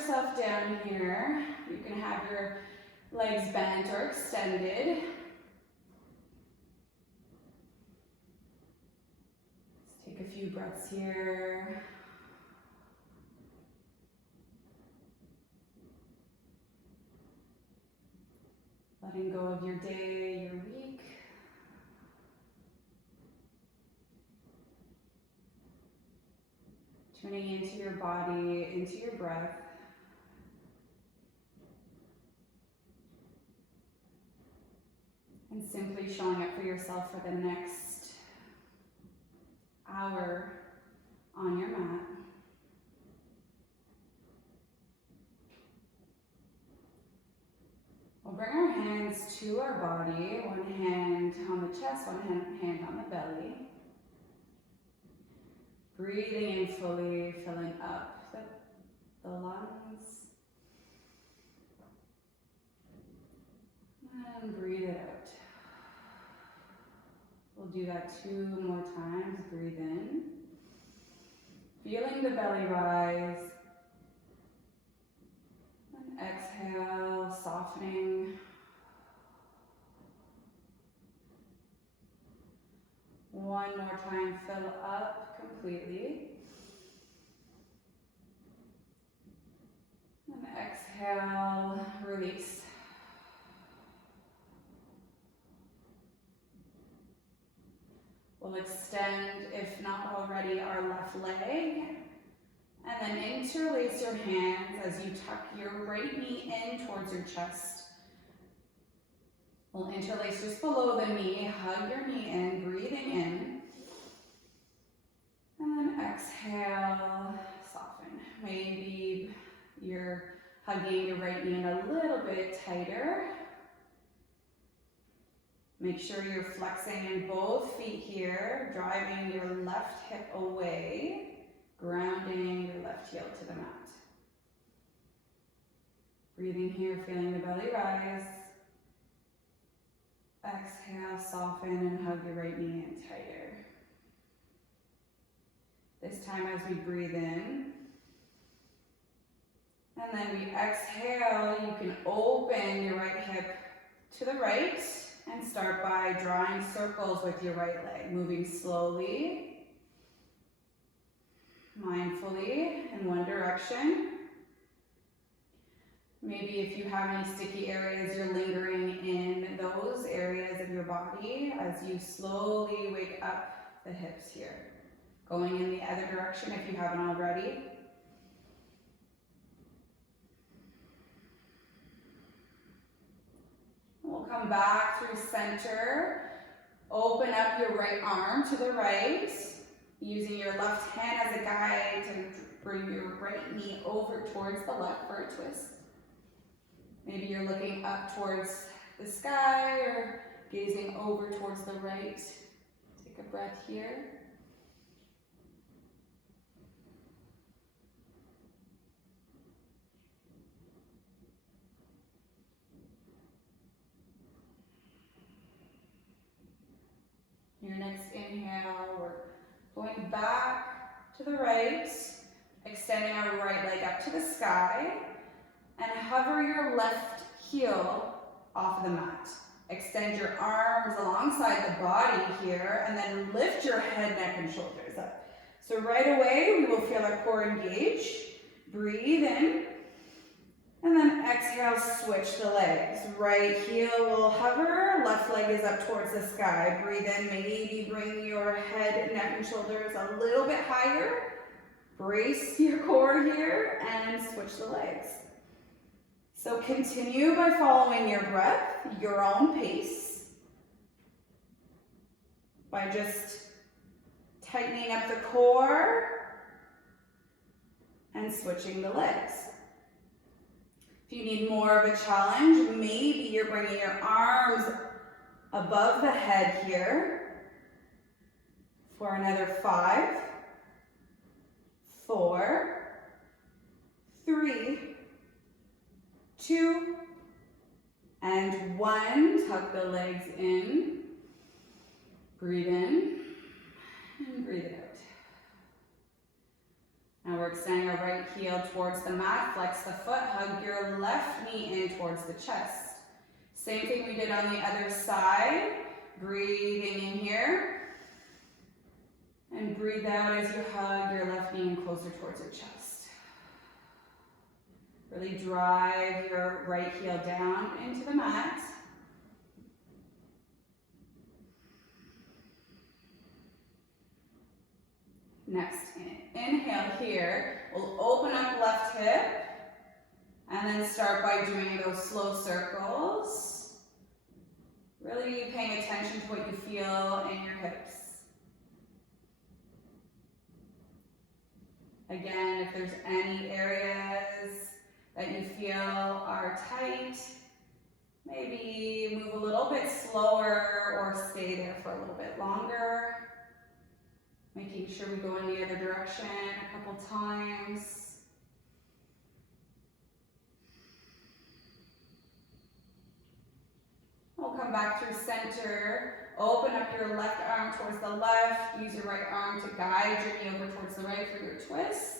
yourself down here. You can have your legs bent or extended. Let's take a few breaths here. Letting go of your day, your week. Tuning into your body, into your breath. And simply showing up for yourself for the next hour on your mat. We'll bring our hands to our body, one hand on the chest, one hand on the belly. Breathing in fully, filling up the lungs. And breathe it out. We'll do that 2 more times. Breathe in. Feeling the belly rise. And exhale, softening. One more time, fill up completely. And exhale, release. We'll extend, if not already, our left leg. And then interlace your hands as you tuck your right knee in towards your chest. We'll interlace just below the knee, hug your knee in, breathing in. And then exhale, soften. Maybe you're hugging your right knee in a little bit tighter. Make sure you're flexing in both feet here, driving your left hip away, grounding your left heel to the mat. Breathing here, feeling the belly rise. Exhale, soften and hug your right knee in tighter. This time as we breathe in, and then we exhale, you can open your right hip to the right and start by drawing circles with your right leg, moving slowly, mindfully in one direction. Maybe if you have any sticky areas, you're lingering in those areas of your body as you slowly wake up the hips here. Going in the other direction if you haven't already. We'll come back through center. Open up your right arm to the right, using your left hand as a guide to bring your right knee over towards the left for a twist. Maybe you're looking up towards the sky or gazing over towards the right. Take a breath here. Your next inhale, we're going back to the right, extending our right leg up to the sky, and hover your left heel off the mat. Extend your arms alongside the body here, and then lift your head, neck, and shoulders up. So right away, we will feel our core engage. Breathe in, and then exhale, switch the legs. Right heel will hover, left leg is up towards the sky. Breathe in, maybe bring your head, neck, and shoulders a little bit higher. Brace your core here, and switch the legs. So continue by following your breath, your own pace, by just tightening up the core and switching the legs. If you need more of a challenge, maybe you're bringing your arms above the head here for another 5, 4, 3, 2, and 1. Tuck the legs in. Breathe in and breathe it Now we're extending our right heel towards the mat, flex the foot, hug your left knee in towards the chest. Same thing we did on the other side. Breathing in here. And breathe out as you hug your left knee in closer towards your chest. Really drive your right heel down into the mat. Next, inhale here. We'll open up left hip. And then start by doing those slow circles. Really paying attention to what you feel in your hips. Again, if there's any areas that you feel are tight, maybe move a little bit slower or stay there for a little bit longer. Making sure we go in the other direction a couple times. We'll come back through center. Open up your left arm towards the left. Use your right arm to guide your knee over towards the right for your twist.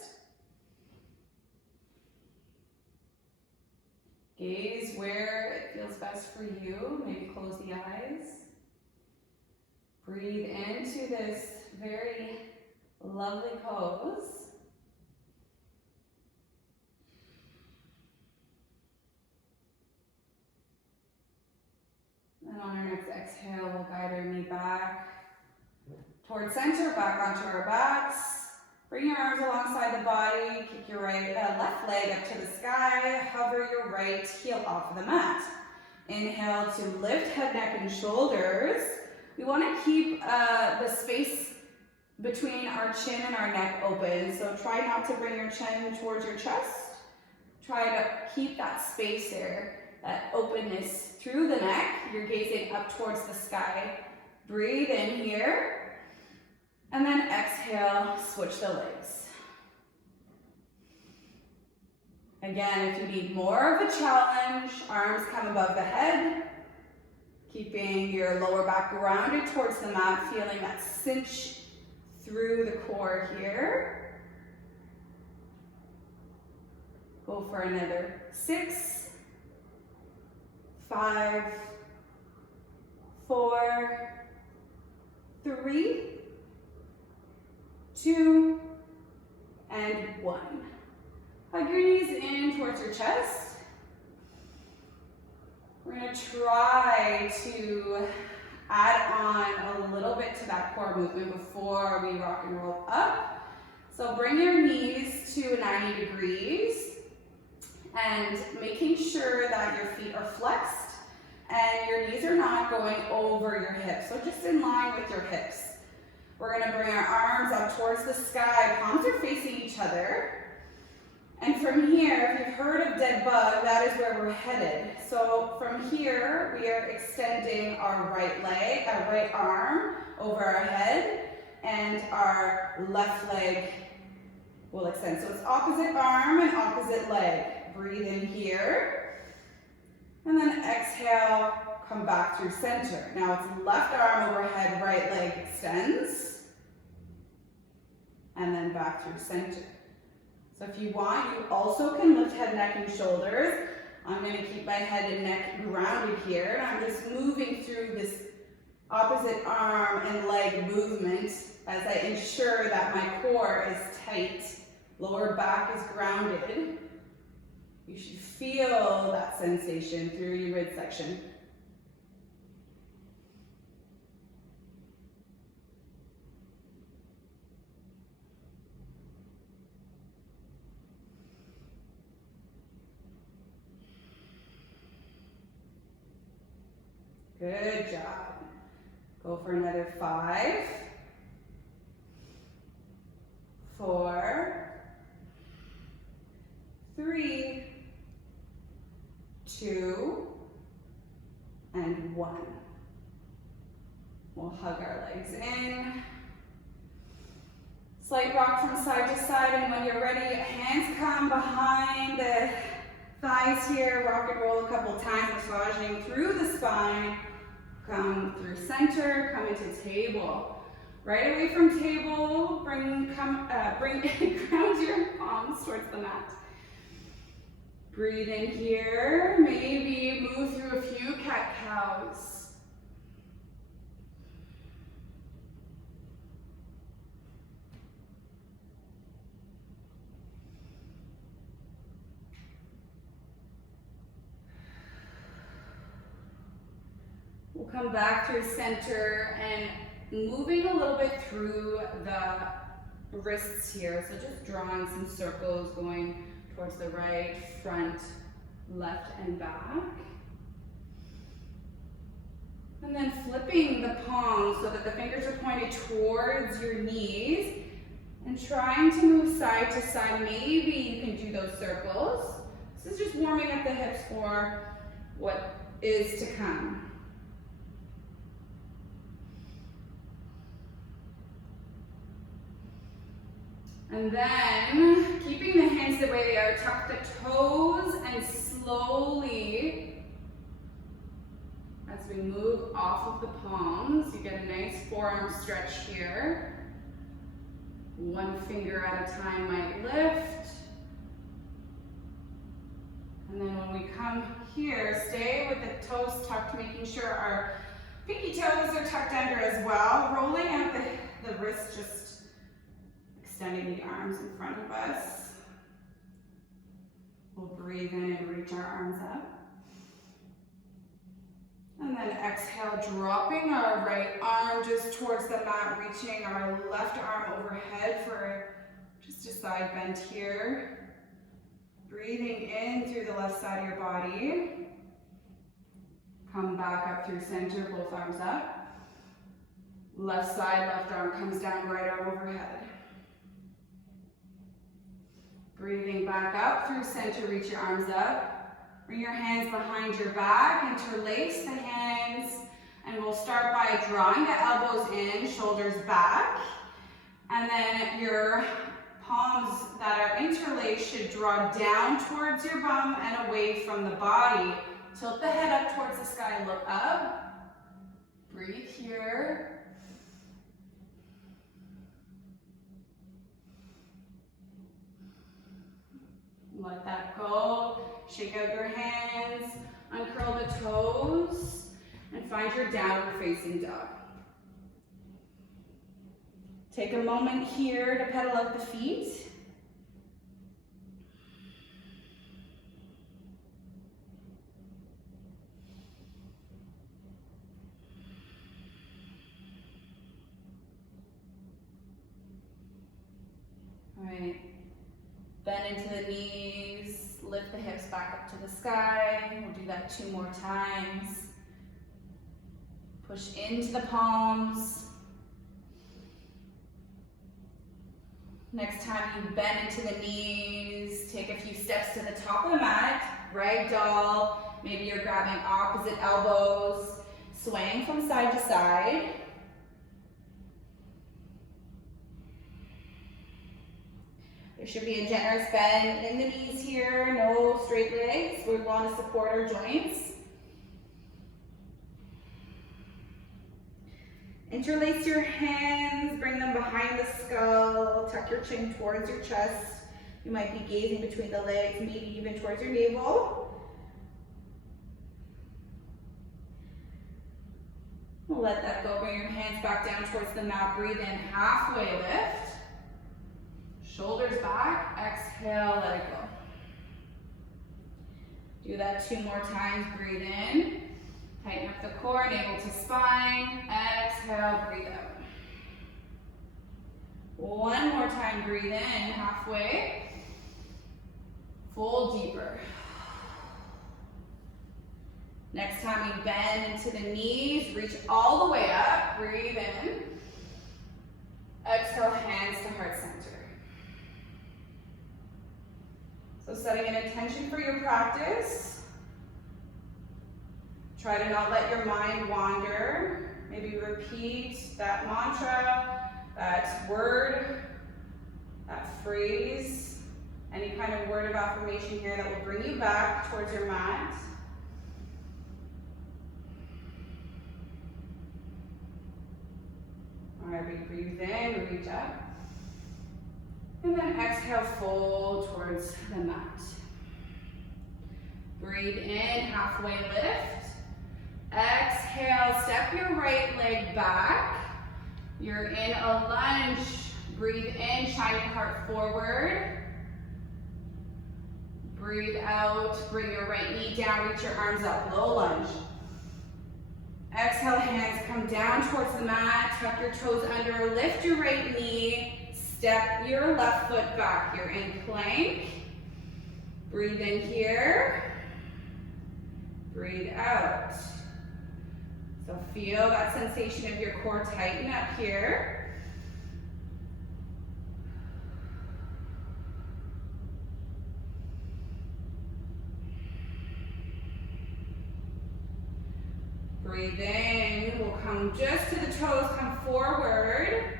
Gaze where it feels best for you. Maybe close the eyes. Breathe into this very lovely pose. And on our next exhale, we'll guide our knee back towards center, back onto our backs. Bring your arms alongside the body. Kick your left leg up to the sky. Hover your right heel off of the mat. Inhale to lift head, neck, and shoulders. We want to keep the space between our chin and our neck open. So try not to bring your chin towards your chest. Try to keep that space there. That openness through the neck. You're gazing up towards the sky. Breathe in here. And then exhale, switch the legs. Again, if you need more of a challenge, arms come above the head. Keeping your lower back grounded towards the mat, feeling that cinch through the core here. Go for another 6, 5, 4, 3, 2, and 1. Hug your knees in towards your chest. We're going to try to add on a little bit to that core movement before we rock and roll up. So bring your knees to 90 degrees and making sure that your feet are flexed and your knees are not going over your hips. So just in line with your hips. We're going to bring our arms up towards the sky. Palms are facing each other. And from here, if you've heard of dead bug, that is where we're headed. So from here, we are extending our right leg, our right arm over our head, and our left leg will extend. So it's opposite arm and opposite leg. Breathe in here. And then exhale, come back through center. Now it's left arm overhead, right leg extends. And then back through center. So if you want, you also can lift head, neck, and shoulders. I'm going to keep my head and neck grounded here. And I'm just moving through this opposite arm and leg movement as I ensure that my core is tight. Lower back is grounded. You should feel that sensation through your midsection. Good job. Go for another 5, 4, 3, 2, and 1. We'll hug our legs in. Slight rock from side to side, and when you're ready, hands come behind the thighs here. Rock and roll a couple times, massaging through the spine. Come through center, come into table. Right away from table, bring ground your palms towards the mat. Breathe in here, maybe move through a few cat-cows. We'll come back through center and moving a little bit through the wrists here. So just drawing some circles going towards the right, front, left, and back. And then flipping the palms so that the fingers are pointed towards your knees and trying to move side to side. Maybe you can do those circles. This is just warming up the hips for what is to come. And then, keeping the hands the way they are, tuck the toes and slowly, as we move off of the palms, you get a nice forearm stretch here. One finger at a time might lift. And then when we come here, stay with the toes tucked, making sure our pinky toes are tucked under as well. Rolling out the wrists, just extending the arms in front of us. We'll breathe in and reach our arms up. And then exhale, dropping our right arm just towards the mat, reaching our left arm overhead for just a side bend here. Breathing in through the left side of your body. Come back up through center, both arms up. Left side, left arm comes down, right arm overhead. Breathing back up through center, reach your arms up. Bring your hands behind your back, interlace the hands, and we'll start by drawing the elbows in, shoulders back, and then your palms that are interlaced should draw down towards your bum and away from the body. Tilt the head up towards the sky, look up, breathe here. Let that go. Shake out your hands, uncurl the toes, and find your downward facing dog. Take a moment here to pedal out the feet. All right. Bend into the knees, lift the hips back up to the sky. We'll do that 2 more times. Push into the palms. Next time you bend into the knees, take a few steps to the top of the mat, ragdoll. Maybe you're grabbing opposite elbows, swaying from side to side. There should be a generous bend in the knees here, no straight legs. We want to support our joints. Interlace your hands, bring them behind the skull, tuck your chin towards your chest. You might be gazing between the legs, maybe even towards your navel. We'll let that go, bring your hands back down towards the mat, breathe in, halfway lift. Shoulders back, exhale, let it go. Do that 2 more times, breathe in. Tighten up the core, navel to spine, exhale, breathe out. 1 more time, breathe in, halfway. Fold deeper. Next time you bend into the knees, reach all the way up, breathe in. Exhale, hands to heart center. So setting an intention for your practice. Try to not let your mind wander. Maybe repeat that mantra, that word, that phrase, any kind of word of affirmation here that will bring you back towards your mat. All All right, breathe in, reach up. And then exhale, fold towards the mat. Breathe in, halfway lift. Exhale, step your right leg back. You're in a lunge. Breathe in, shine your heart forward. Breathe out, bring your right knee down, reach your arms up, low lunge. Exhale, hands come down towards the mat, tuck your toes under, lift your right knee, step your left foot back. You're in plank. Breathe in here. Breathe out. So feel that sensation of your core tighten up here. Breathe in, we'll come just to the toes, come forward.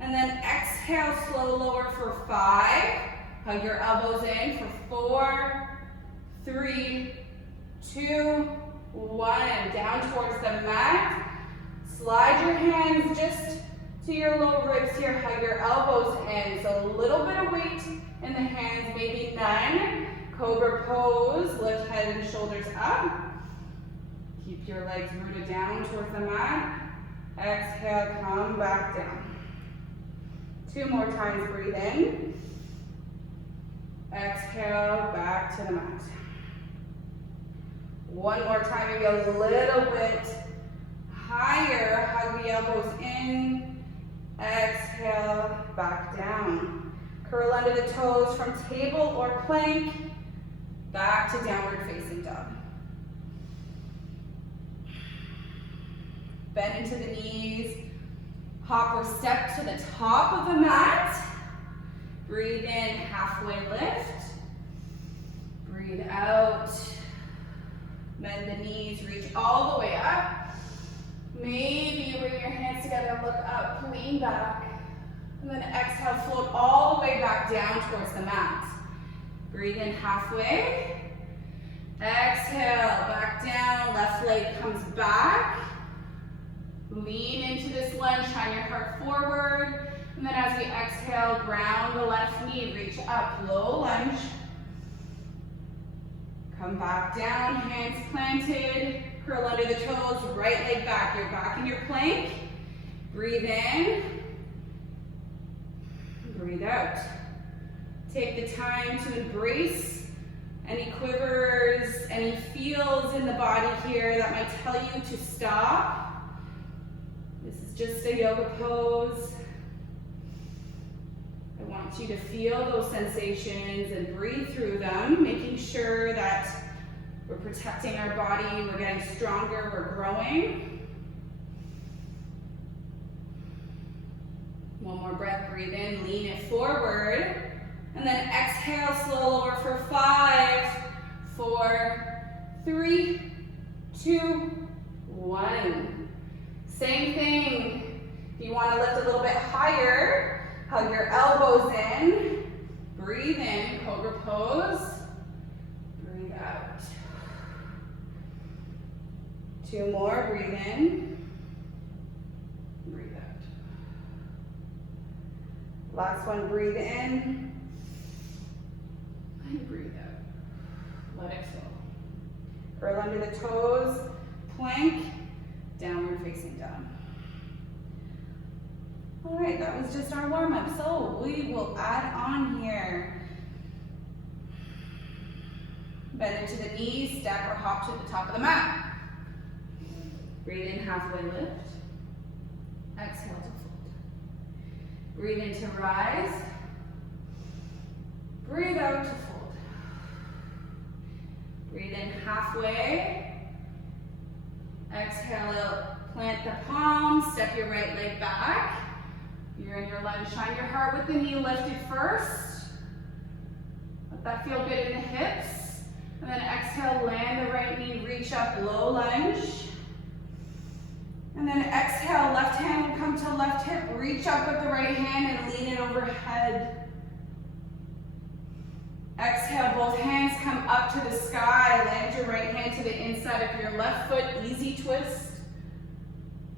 And then exhale, slow lower for 5. Hug your elbows in for 4, 3, 2, 1. And down towards the mat. Slide your hands just to your low ribs here. Hug your elbows in. So a little bit of weight in the hands, maybe none. Cobra pose, lift head and shoulders up. Keep your legs rooted down towards the mat. Exhale, come back down. 2 more times, breathe in. Exhale, back to the mat. 1 more time, maybe a little bit higher. Hug the elbows in. Exhale, back down. Curl under the toes from table or plank. Back to downward facing dog. Bend into the knees. Hop or step to the top of the mat. Breathe in, halfway lift. Breathe out. Bend the knees, reach all the way up. Maybe you bring your hands together, look up, lean back. And then exhale, float all the way back down towards the mat. Breathe in halfway. Exhale, back down, left leg comes back. Lean into this lunge, shine your heart forward. And then as we exhale, ground the left knee, reach up, low lunge. Come back down, hands planted, curl under the toes, right leg back. You're back in your plank. Breathe in, breathe out. Take the time to embrace any quivers, any feels in the body here that might tell you to stop. This is just a yoga pose. I want you to feel those sensations and breathe through them, making sure that we're protecting our body, we're getting stronger, we're growing. 1 more breath, breathe in, lean it forward. And then exhale, slow lower for 5, 4, 3, 2, 1. Same thing. If you want to lift a little bit higher, hug your elbows in. Breathe in, cobra pose. Breathe out. 2 more, breathe in. Breathe out. Last one, breathe in. And breathe out. Let it flow. Curl under the toes, plank, downward facing dog. All right, that was just our warm up. So we will add on here. Bend into the knees, step or hop to the top of the mat. Breathe in, halfway lift. Exhale to fold. Breathe in to rise. Breathe out to fold. Breathe in halfway. Exhale, plant the palms, step your right leg back. You're in your lunge, shine your heart with the knee lifted first. Let that feel good in the hips. And then exhale, land the right knee, reach up, low lunge. And then exhale, left hand will come to left hip, reach up with the right hand and lean it overhead. Exhale, both hands come up to the sky. Land your right hand to the inside of your left foot. Easy twist.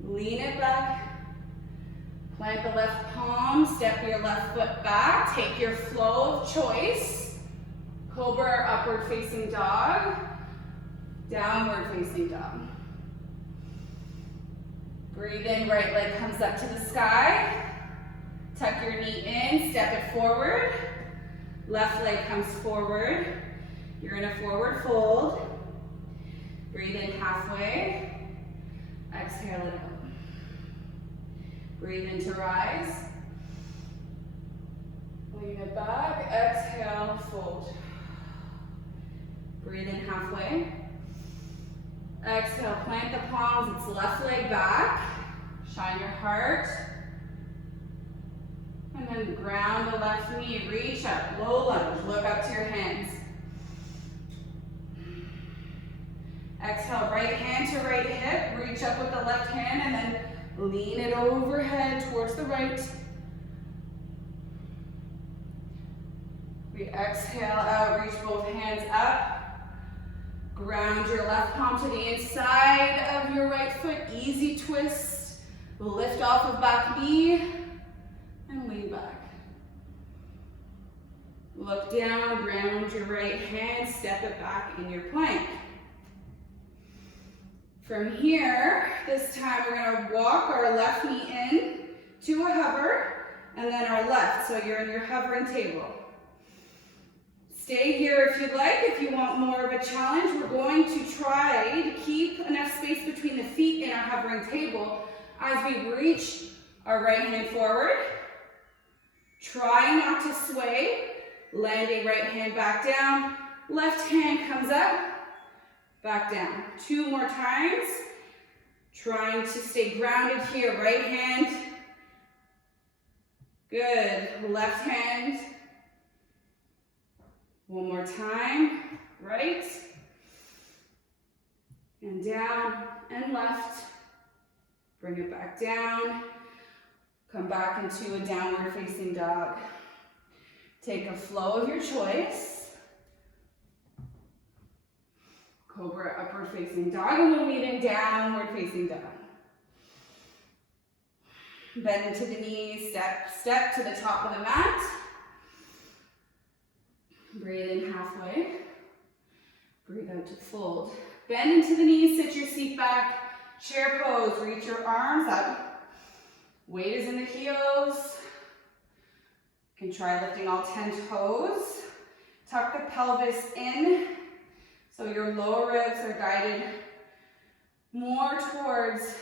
Lean it back. Plant the left palm, step your left foot back, take your flow of choice. Cobra or upward facing dog, downward facing dog. Breathe in, right leg comes up to the sky. Tuck your knee in, step it forward. Left leg comes forward. You're in a forward fold. Breathe in halfway. Exhale it out. Breathe in to rise. Lean it back. Exhale, fold. Breathe in halfway. Exhale, plant the palms. It's left leg back. Shine your heart. And then ground the left knee. Reach up. Low lunge. Look up to your hands. Exhale, right hand to right hip. Reach up with the left hand and then lean it overhead towards the right. We exhale out, reach both hands up. Ground your left palm to the inside of your right foot. Easy twist. Lift off of back knee and lean back. Look down, ground your right hand, step it back in your plank. From here, this time we're going to walk our left knee in to a hover, and then our left, so you're in your hovering table. Stay here if you'd like. If you want more of a challenge, we're going to try to keep enough space between the feet in our hovering table as we reach our right hand forward. Try not to sway, landing right hand back down, left hand comes up, back down. 2 more times. Trying to stay grounded here. Right hand. Good. Left hand. One more time. Right. And down and left. Bring it back down. Come back into a downward facing dog. Take a flow of your choice. Cobra, upward facing dog, and we'll meet in downward facing dog. Bend into the knees, step to the top of the mat. Breathe in halfway. Breathe out to fold. Bend into the knees, sit your seat back. Chair pose, reach your arms up. Weight is in the heels. You can try lifting all 10 toes. Tuck the pelvis in. So your lower ribs are guided more towards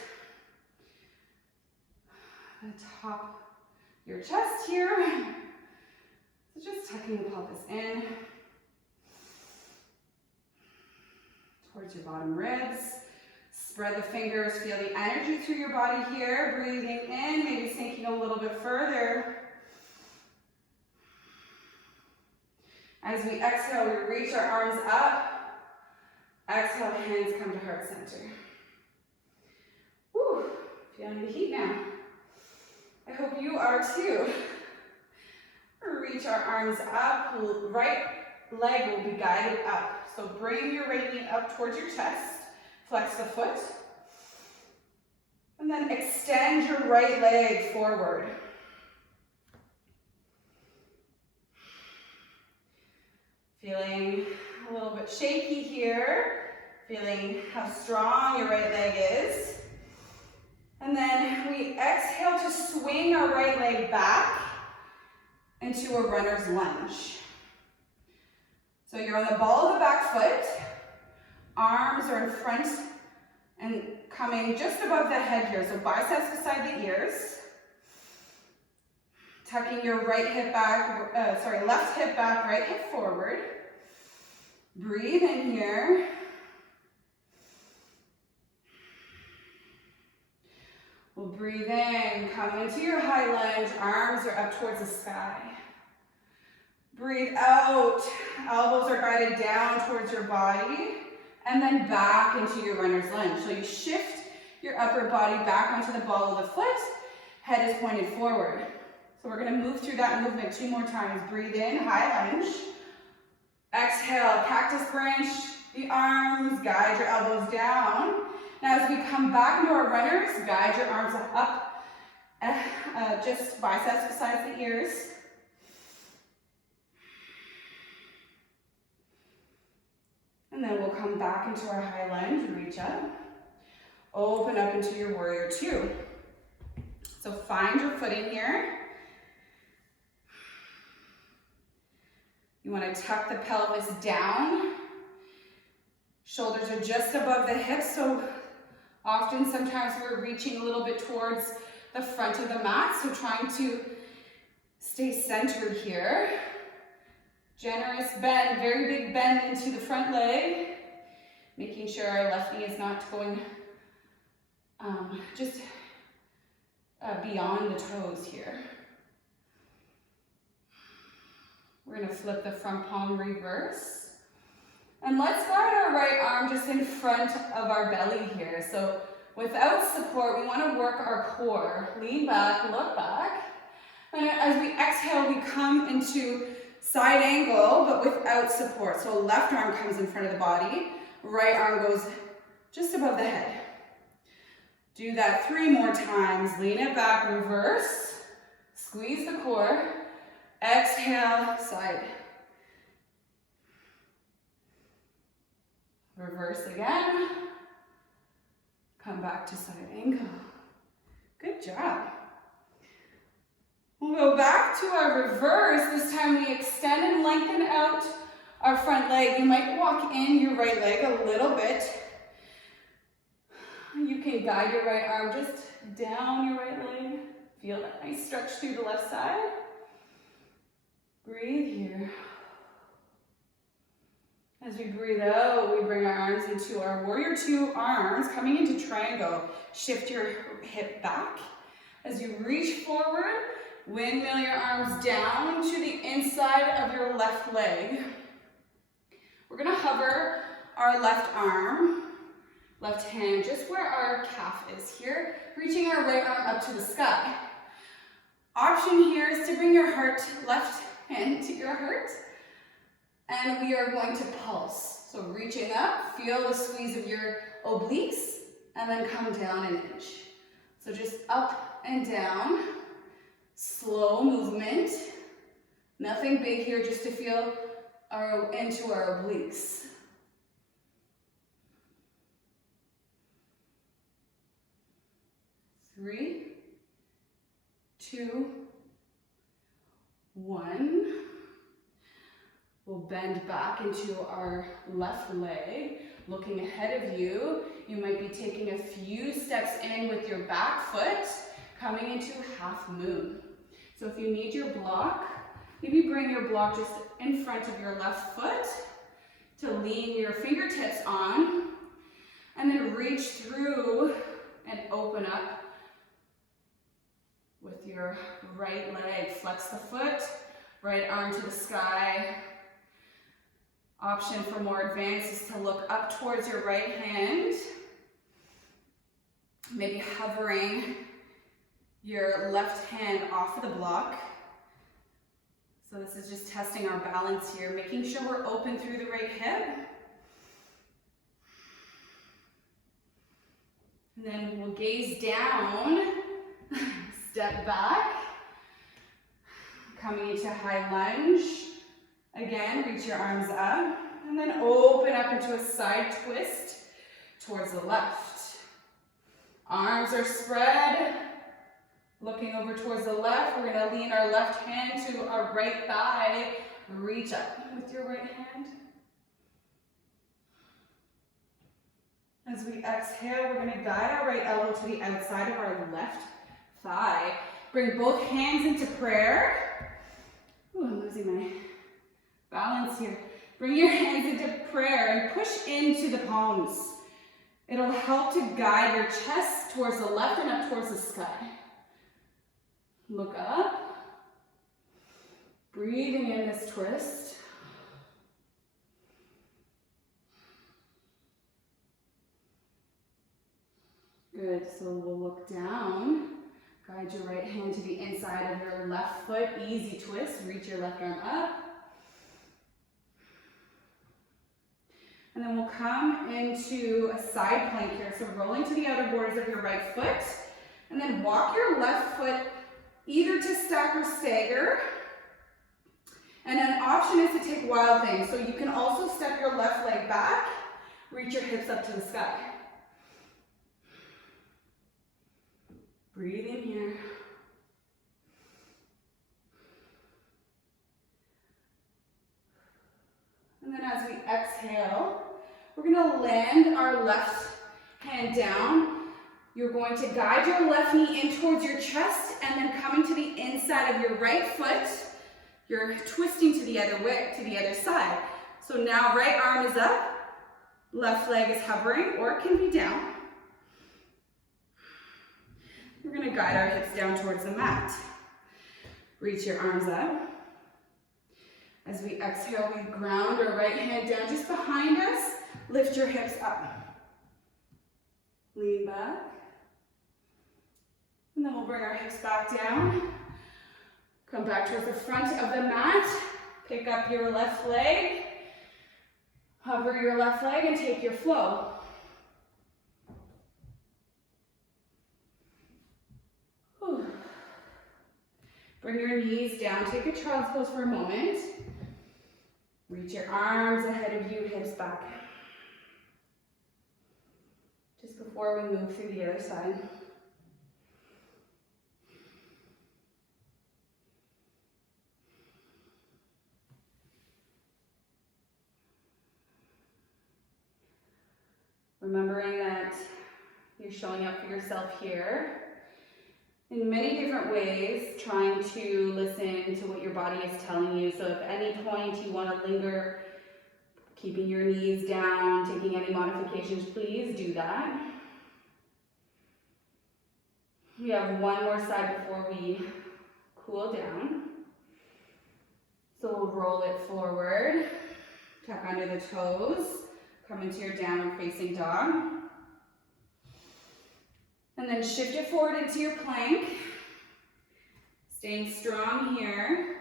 the top of your chest here. So just tucking the pelvis in towards your bottom ribs. Spread the fingers, feel the energy through your body here. Breathing in, maybe sinking a little bit further. As we exhale, we reach our arms up. Exhale, hands come to heart center. Whew, feeling the heat now. I hope you are too. Reach our arms up, right leg will be guided up. So bring your right knee up towards your chest, flex the foot, and then extend your right leg forward. Feeling a little bit shaky here, feeling how strong your right leg is. And then we exhale to swing our right leg back into a runner's lunge. So you're on the ball of the back foot, arms are in front and coming just above the head here, so biceps beside the ears. Tucking your left hip back, right hip forward. Breathe in here. We'll breathe in, come into your high lunge, arms are up towards the sky. Breathe out, elbows are guided down towards your body, and then back into your runner's lunge. So you shift your upper body back onto the ball of the foot, head is pointed forward. So we're gonna move through that movement 2 more times. Breathe in, high lunge. Exhale, cactus branch the arms, guide your elbows down. Now as we come back into our runners, guide your arms up just biceps besides the ears. And then we'll come back into our high lunge, reach up. Open up into your warrior two. So find your footing here. You want to tuck the pelvis down. Shoulders are just above the hips, so often sometimes we're reaching a little bit towards the front of the mat, so trying to stay centered here. Generous bend, very big bend into the front leg, making sure our left knee is not going just beyond the toes here. We're going to flip the front palm reverse. And let's guide our right arm just in front of our belly here. So without support, we want to work our core. Lean back, look back. And as we exhale, we come into side angle, but without support. So left arm comes in front of the body. Right arm goes just above the head. Do that 3 more times. Lean it back, reverse. Squeeze the core. Exhale, side. Reverse again. Come back to side angle. Good job. We'll go back to our reverse. This time we extend and lengthen out our front leg. You might walk in your right leg a little bit. You can guide your right arm just down your right leg. Feel that nice stretch through the left side. Breathe here. As we breathe out, we bring our arms into our warrior two arms, coming into triangle. Shift your hip back. As you reach forward, windmill your arms down to the inside of your left leg. We're gonna hover our left arm, left hand, just where our calf is here, reaching our right arm up to the sky. Option here is to bring your heart, left hand to your heart, and we are going to pulse. So reaching up, feel the squeeze of your obliques, and then come down an inch. So just up and down, slow movement. Nothing big here, just to feel into our obliques. Three, 2, 1. We'll bend back into our left leg, looking ahead of you. You might be taking a few steps in with your back foot, coming into half moon. So if you need your block, maybe bring your block just in front of your left foot to lean your fingertips on, and then reach through and open up with your right leg. Flex the foot, right arm to the sky. Option for more advanced is to look up towards your right hand, maybe hovering your left hand off of the block. So this is just testing our balance here, making sure we're open through the right hip. And then we'll gaze down, step back, coming into high lunge. Again, reach your arms up, and then open up into a side twist towards the left. Arms are spread, looking over towards the left. We're going to lean our left hand to our right thigh. Reach up with your right hand. As we exhale, we're going to guide our right elbow to the outside of our left thigh. Bring both hands into prayer. Ooh, I'm losing my balance here. Bring your hands into prayer and push into the palms. It'll help to guide your chest towards the left and up towards the sky. Look up. Breathing in this twist. Good, so we'll look down. Guide your right hand to the inside of your left foot. Easy twist. Reach your left arm up. And then we'll come into a side plank here. So rolling to the outer borders of your right foot. And then walk your left foot either to stack or stagger. And an option is to take wild thing. So you can also step your left leg back, reach your hips up to the sky. Breathe in here. And then as we exhale, we're gonna land our left hand down. You're going to guide your left knee in towards your chest and then coming to the inside of your right foot, you're twisting to the other way, to the other side. So now right arm is up, left leg is hovering, or it can be down. We're gonna guide our hips down towards the mat. Reach your arms up. As we exhale, we ground our right hand down just behind us. Lift your hips up. Lean back. And then we'll bring our hips back down. Come back towards the front of the mat. Pick up your left leg. Hover your left leg and take your flow. Whew. Bring your knees down. Take a child's pose for a moment. Reach your arms ahead of you, hips back. Just before we move through the other side. Remembering that you're showing up for yourself here in many different ways, trying to listen to what your body is telling you. So if at any point you want to linger, keeping your knees down, taking any modifications, please do that. We have one more side before we cool down. So we'll roll it forward, tuck under the toes, come into your downward facing dog. And then shift it forward into your plank. Staying strong here.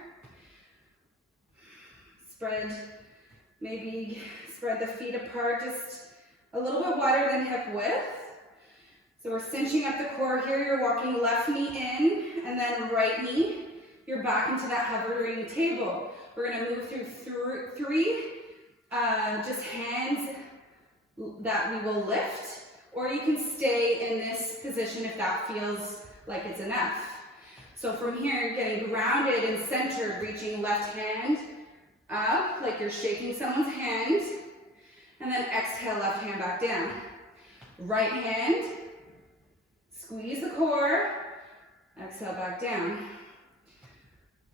Maybe spread the feet apart just a little bit wider than hip width. So we're cinching up the core here. You're walking left knee in and then right knee. You're back into that hovering table. We're gonna move through three just hands that we will lift. Or you can stay in this position if that feels like it's enough. So from here, you're getting grounded and centered, reaching left hand up, like you're shaking someone's hand. And then exhale, left hand back down. Right hand, squeeze the core, exhale back down.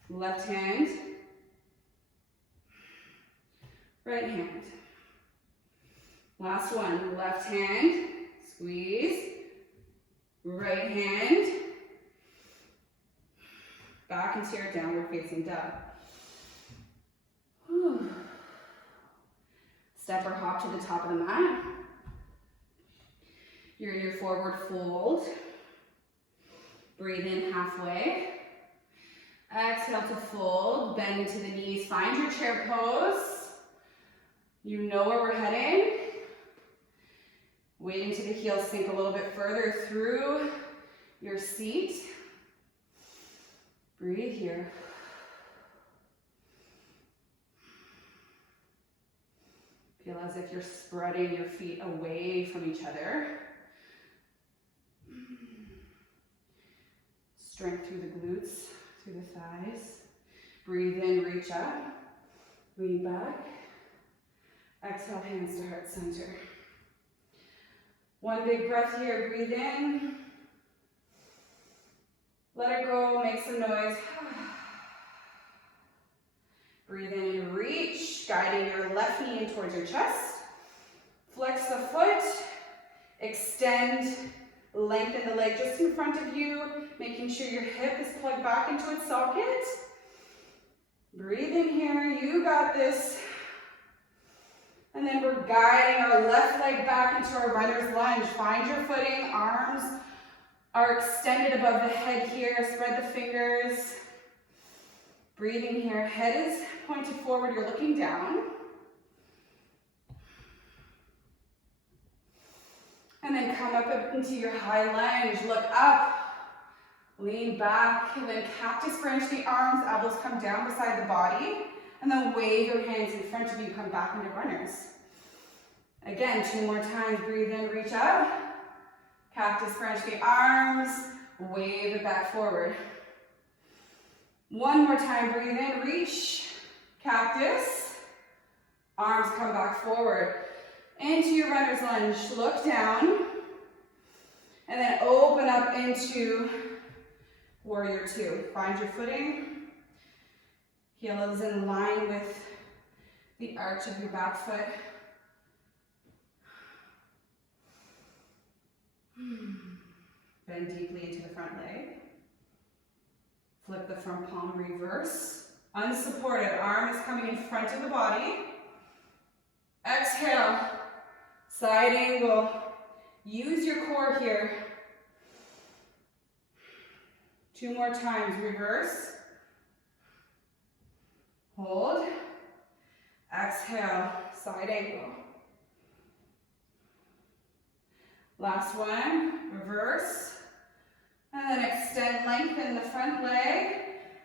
Left hand, right hand. Last one, left hand, squeeze, right hand, back into your downward facing dog. Whew. Step or hop to the top of the mat. You're in your forward fold. Breathe in halfway. Exhale to fold, bend into the knees, find your chair pose. You know where we're heading. Waiting till the heels sink a little bit further through your seat. Breathe here. Feel as if you're spreading your feet away from each other. Strength through the glutes, through the thighs. Breathe in, reach up. Lean back. Exhale, hands to heart center. One big breath here, breathe in. Let it go, make some noise. Breathe in and reach, guiding your left knee in towards your chest. Flex the foot, extend, lengthen the leg just in front of you, making sure your hip is plugged back into its socket. Breathe in here, you got this. And then we're guiding our left leg back into our runner's lunge. Find your footing, arms are extended above the head here. Spread the fingers. Breathing here, head is pointed forward, you're looking down. And then come up into your high lunge, look up. Lean back, and then cactus branch the arms, elbows come down beside the body, and then wave your hands in front of you, come back into runners. Again, 2 more times, breathe in, reach up. Cactus branch the arms, wave it back forward. 1 more time, breathe in, reach, cactus, arms come back forward. Into your runner's lunge, look down, and then open up into warrior 2. Find your footing, heels in line with the arch of your back foot. Bend deeply into the front leg. Flip the front palm, reverse. Unsupported, arm is coming in front of the body. Exhale, side angle. Use your core here. 2 more times, reverse. Hold. Exhale, side angle. Last one, reverse. And then extend, lengthen the front leg.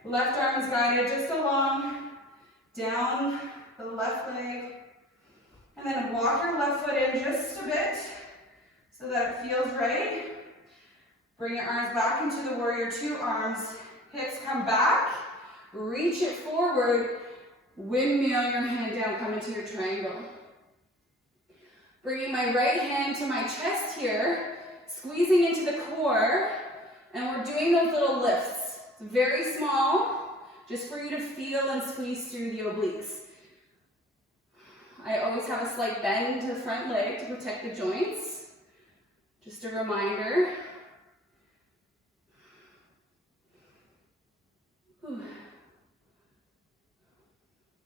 Left arm is guided just along, down the left leg. And then walk your left foot in just a bit so that it feels right. Bring your arms back into the warrior 2 arms. Hips come back, reach it forward, windmill your hand down, come into your triangle. Bringing my right hand to my chest here, squeezing into the core, and we're doing those little lifts. It's very small, just for you to feel and squeeze through the obliques. I always have a slight bend to the front leg to protect the joints. Just a reminder.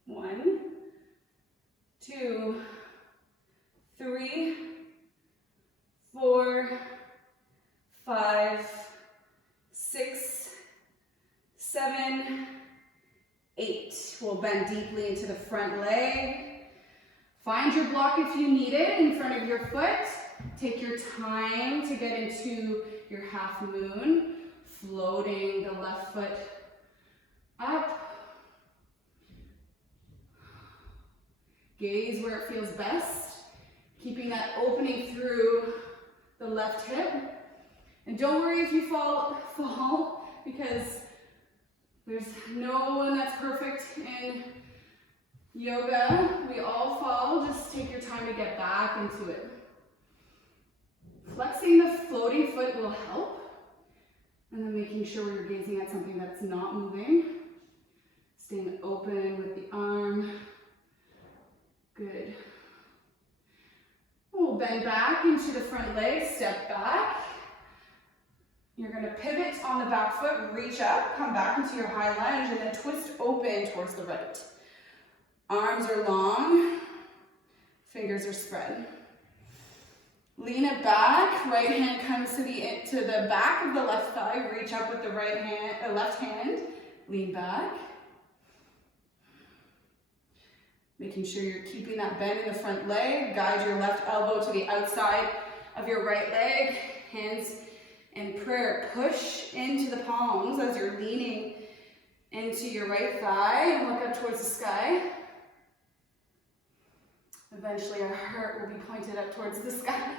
1, 2, 3, 4, 5, 6, 7, 8. We'll bend deeply into the front leg. Find your block if you need it in front of your foot. Take your time to get into your half moon, floating the left foot up. Gaze where it feels best, keeping that opening through the left hip. And don't worry if you fall, because there's no one that's perfect in yoga. We all fall, just take your time to get back into it. Flexing the floating foot will help. And then making sure you're gazing at something that's not moving. Staying open with the arm. Good. We'll bend back into the front leg, step back. You're going to pivot on the back foot, reach up, come back into your high lunge, and then twist open towards the right. Arms are long, fingers are spread. Lean it back, right hand comes to the back of the left thigh, reach up with the left hand, lean back. Making sure you're keeping that bend in the front leg. Guide your left elbow to the outside of your right leg. Hands in prayer. Push into the palms as you're leaning into your right thigh and look up towards the sky. Eventually our heart will be pointed up towards the sky.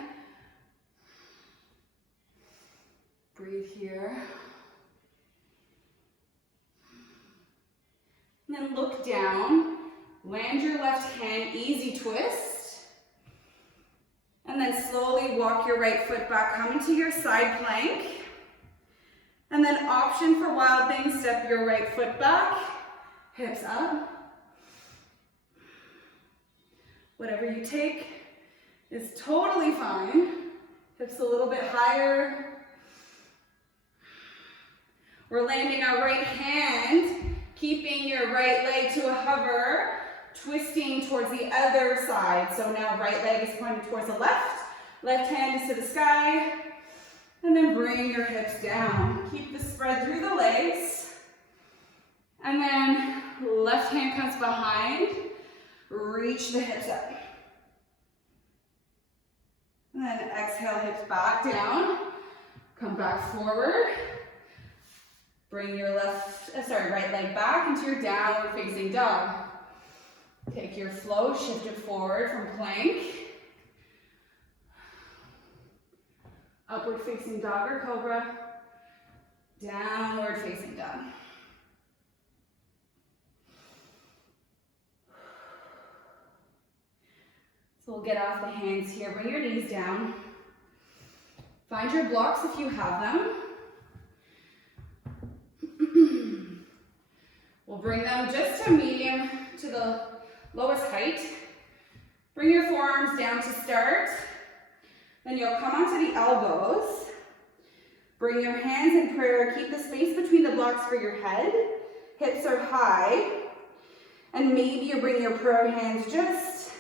Breathe here. And then look down. Land your left hand, easy twist. And then slowly walk your right foot back, come into your side plank. And then option for wild things, step your right foot back, hips up. Whatever you take is totally fine. Hips a little bit higher. We're landing our right hand, keeping your right leg to a hover, twisting towards the other side. So now right leg is pointed towards the left hand is to the sky, and then bring your hips down. Keep the spread through the legs, and then left hand comes behind, reach the hips up. And then exhale, hips back down, come back forward, Bring your right leg back into your downward facing dog. Take your flow, shift it forward from plank. Upward facing dog or cobra. Downward facing dog. So we'll get off the hands here. Bring your knees down. Find your blocks if you have them. We'll bring them just to medium to the lowest height. Bring your forearms down to start. Then you'll come onto the elbows. Bring your hands in prayer. Keep the space between the blocks for your head. Hips are high. And maybe you bring your prayer hands just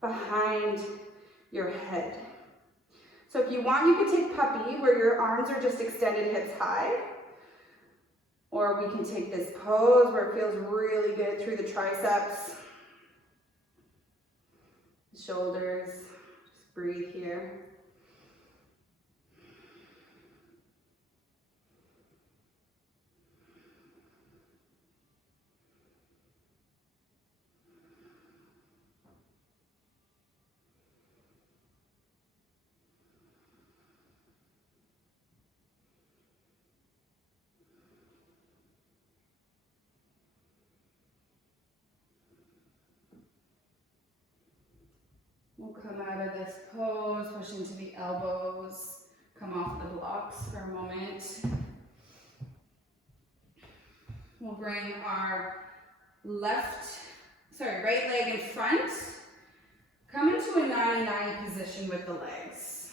behind your head. So if you want, you could take puppy, where your arms are just extended, hips high. Or we can take this pose where it feels really good through the triceps, shoulders. Just breathe here. We'll come out of this pose, push into the elbows, come off the blocks for a moment. We'll bring our right leg in front. Come into a 90-90 position with the legs.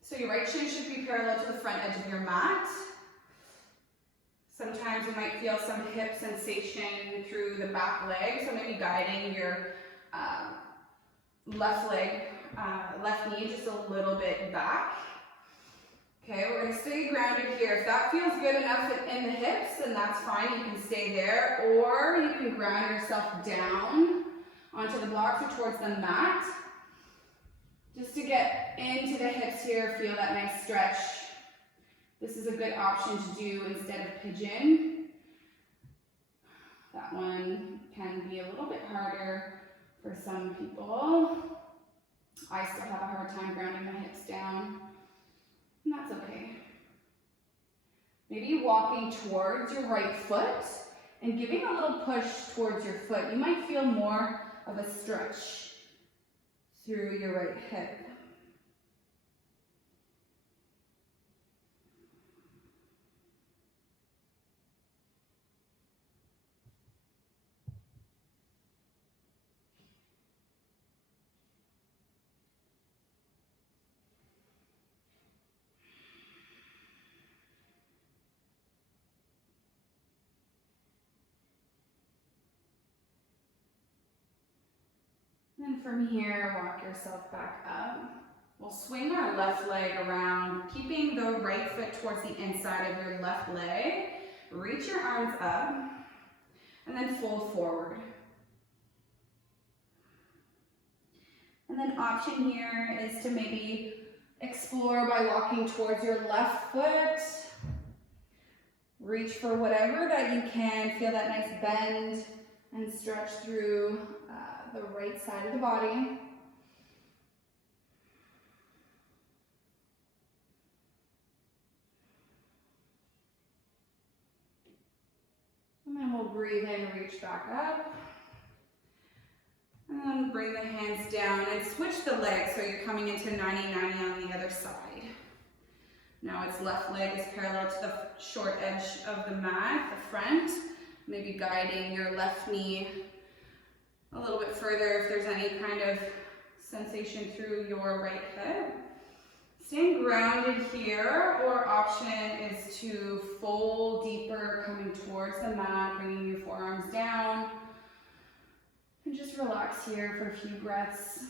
So your right shin should be parallel to the front edge of your mat. Sometimes you might feel some hip sensation through the back leg, so maybe guiding your left knee just a little bit back. Okay, we're going to stay grounded here. If that feels good enough in the hips, then that's fine. You can stay there, or you can ground yourself down onto the blocks or towards the mat. Just to get into the hips here, feel that nice stretch. This is a good option to do instead of pigeon. That one can be a little bit harder for some people. I still have a hard time grounding my hips down, and that's okay. Maybe walking towards your right foot and giving a little push towards your foot. You might feel more of a stretch through your right hip. And from here, walk yourself back up. We'll swing our left leg around, keeping the right foot towards the inside of your left leg. Reach your arms up, and then fold forward. And then option here is to maybe explore by walking towards your left foot. Reach for whatever that you can. Feel that nice bend and stretch through the right side of the body. And then we'll breathe in, reach back up. And then bring the hands down and switch the legs so you're coming into 90-90 on the other side. Now its left leg is parallel to the short edge of the mat, the front. Maybe guiding your left knee a little bit further if there's any kind of sensation through your right hip. Staying grounded here, or option is to fold deeper, coming towards the mat, bringing your forearms down. And just relax here for a few breaths.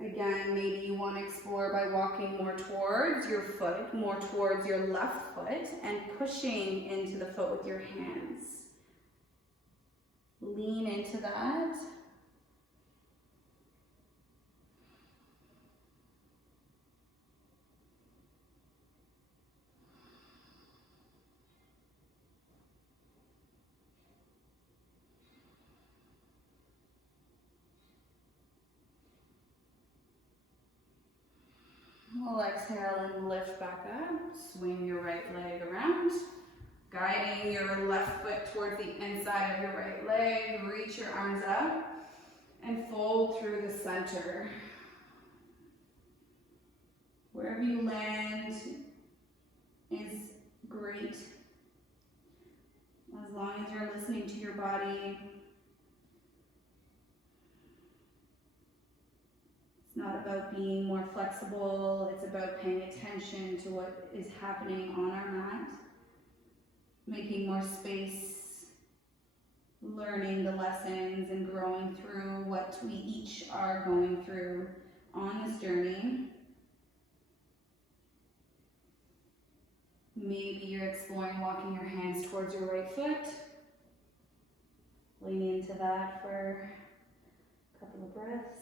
Again, maybe you want to explore by walking more towards your foot, more towards your left foot, and pushing into the foot with your hands. Lean into that. We'll exhale and lift back up. Swing your right leg around. Guiding your left foot towards the inside of your right leg. Reach your arms up and fold through the center. Wherever you land is great. As long as you're listening to your body. It's not about being more flexible. It's about paying attention to what is happening on our mat. Making more space, learning the lessons and growing through what we each are going through on this journey. Maybe you're exploring walking your hands towards your right foot. Lean into that for a couple of breaths.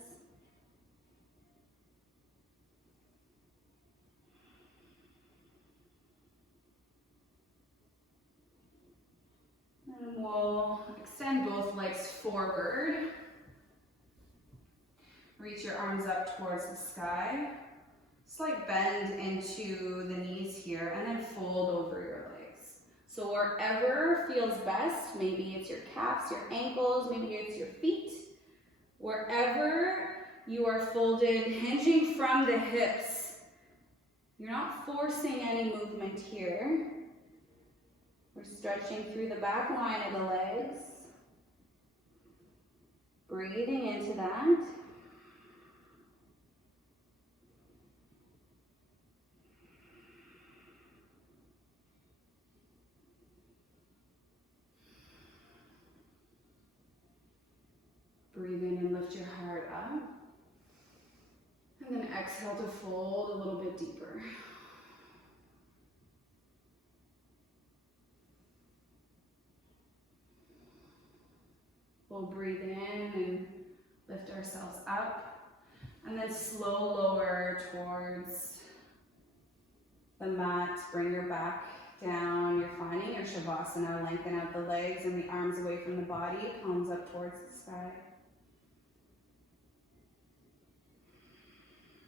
And we'll extend both legs forward. Reach your arms up towards the sky. Slight bend into the knees here and then fold over your legs. So wherever feels best, maybe it's your calves, your ankles, maybe it's your feet. Wherever you are folded, hinging from the hips. You're not forcing any movement here. We're stretching through the back line of the legs. Breathing into that. Breathe in and lift your heart up. And then exhale to fold a little bit deeper. We'll breathe in and lift ourselves up. And then slow lower towards the mat. Bring your back down. You're finding your Shavasana. Lengthen out the legs and the arms away from the body. Palms up towards the sky.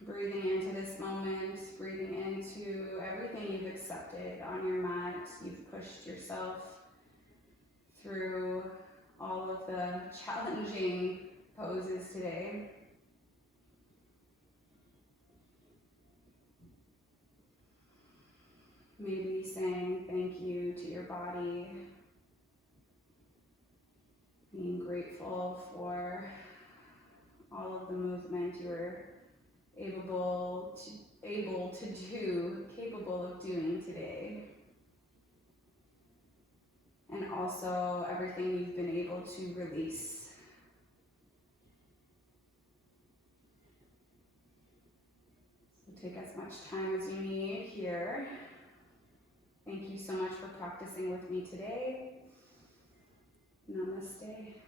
Breathing into this moment, breathing into everything you've accepted on your mat. You've pushed yourself through all of the challenging poses today. Maybe saying thank you to your body, being grateful for all of the movement you were capable of doing today. And also everything you've been able to release. So take as much time as you need here. Thank you so much for practicing with me today. Namaste.